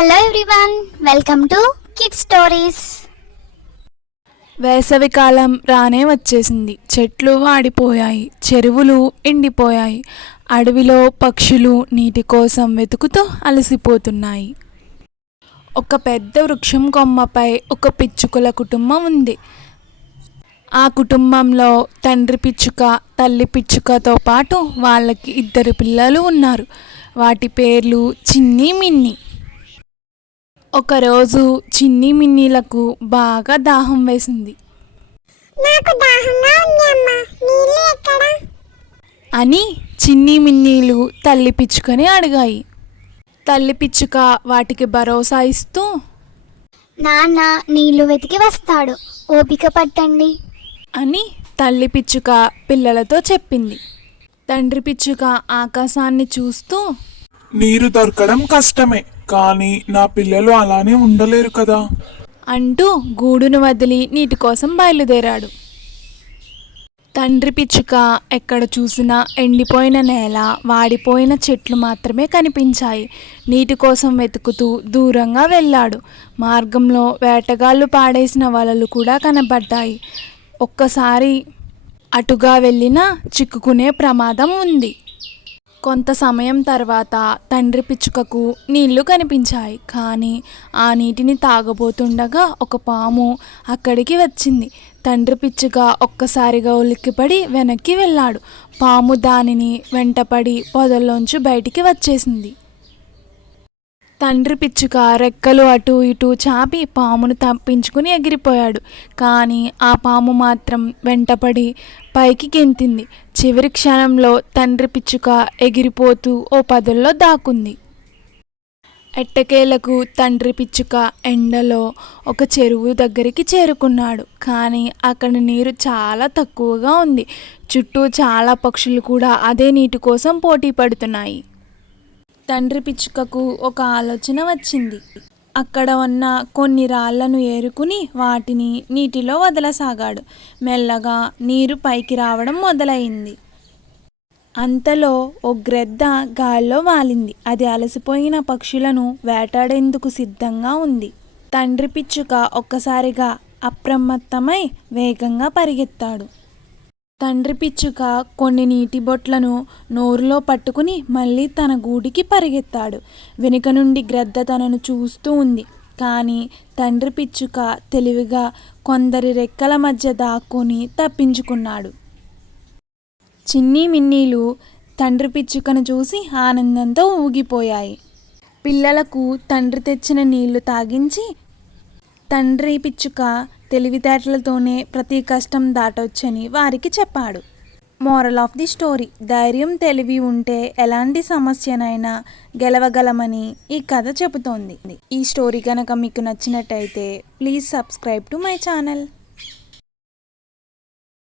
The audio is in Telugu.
Hello everyone, welcome to kids stories. వేసవికాలం రానే వచ్చేసింది. చెట్లు వాడిపోయాయి, చెరువులు ఎండిపోయాయి, అడవిలో పక్షులు నీటి కోసం వెతుకుతూ అలసిపోతున్నాయి. ఒక పెద్ద వృక్షం కొమ్మపై ఒక పిచ్చుకల కుటుంబం ఉంది. ఆ కుటుంబంలో తండ్రి పిచ్చుక, తల్లి పిచ్చుకతో పాటు వాళ్ళకి 2 పిల్లలు ఉన్నారు. వాటి పేర్లు చిన్ని, మిన్ని. ఒకరోజు చిన్ని మిన్నీలకు బాగా దాహం వేసింది. అని చిన్ని మిన్నీలు తల్లి పిచ్చుకని అడిగాయి. తల్లి పిచ్చుక వాటికి భరోసా ఇస్తూ, నాన్న నీళ్లు వెతికి వస్తాడు, ఓపిక పట్టండి అని తల్లి పిచ్చుక పిల్లలతో చెప్పింది. తండ్రి పిచ్చుక ఆకాశాన్ని చూస్తూ, నీరు దొరకడం కష్టమే, కానీ నా పిల్లలు అలానే ఉండలేరు కదా అంటూ గూడును వదిలి నీటి కోసం బయలుదేరాడు. తండ్రి పిచ్చుక ఎక్కడ చూసినా ఎండిపోయిన నేల, వాడిపోయిన చెట్లు మాత్రమే కనిపించాయి. నీటి కోసం వెతుకుతూ దూరంగా వెళ్ళాడు. మార్గంలో వేటగాళ్ళు పాడేసిన వలలు కూడా కనబడ్డాయి. ఒక్కసారి అటుగా వెళ్ళినా చిక్కుకునే ప్రమాదం ఉంది. కొంత సమయం తర్వాత తండ్రి పిచ్చుకకు నీళ్లు కనిపించాయి. కానీ ఆ నీటిని తాగబోతుండగా ఒక పాము అక్కడికి వచ్చింది. తండ్రి పిచ్చుక ఒక్కసారిగా ఉలిక్కిపడి వెనక్కి వెళ్ళాడు. పాము దానిని వెంటపడి పొదల్లోంచి బయటికి వచ్చేసింది. తండ్రి పిచ్చుక రెక్కలు అటు ఇటు చాపి పామును తప్పించుకుని ఎగిరిపోయాడు. కానీ ఆ పాము మాత్రం వెంటపడి పైకి గెంతింది. చివరి క్షణంలో తండ్రి పిచ్చుక ఎగిరిపోతూ ఓ పొదల్లో దాక్కుంది. ఎట్టకేలకు తండ్రి పిచ్చుక ఎండలో ఒక చెరువు దగ్గరికి చేరుకున్నాడు. కానీ అక్కడ నీరు చాలా తక్కువగా ఉంది. చుట్టూ చాలా పక్షులు కూడా అదే నీటి కోసం పోటీ పడుతున్నాయి. తండ్రి పిచ్చుకకు ఒక ఆలోచన వచ్చింది. అక్కడ ఉన్న కొన్ని రాళ్లను ఏరుకుని వాటిని నీటిలో వదలసాగాడు. మెల్లగా నీరు పైకి రావడం మొదలైంది. అంతలో ఓ గ్రద్ద గాల్లో వాలింది. అది అలసిపోయిన పక్షులను వేటాడేందుకు సిద్ధంగా ఉంది. తండ్రి పిచ్చుక ఒక్కసారిగా అప్రమత్తమై వేగంగా పరిగెత్తాడు. తండ్రి పిచ్చుక కొన్ని నీటి బొట్లను నోరులో పట్టుకుని మళ్ళీ తన గూటికి పరిగెత్తాడు. వెనుక నుండి గ్రద్ద తనను చూస్తూ ఉంది. కానీ తండ్రి పిచ్చుక తెలివిగా కొందరి రెక్కల మధ్య దాక్కుని తప్పించుకున్నాడు. చిన్ని మిన్నీలు తండ్రి పిచ్చుకను చూసి ఆనందంతో ఊగిపోయాయి. పిల్లలకు తండ్రి తెచ్చిన నీళ్లు తాగించి తండ్రి పిచ్చుక తెలివితేటలతోనే ప్రతి కష్టం దాటొచ్చని వారికి చెప్పాడు. మోరల్ ఆఫ్ ది స్టోరీ: ధైర్యం, తెలివి ఉంటే ఎలాంటి సమస్యనైనా గెలవగలమని ఈ కథ చెబుతోంది. ఈ స్టోరీ కనుక మీకు నచ్చినట్టయితే please subscribe to my channel.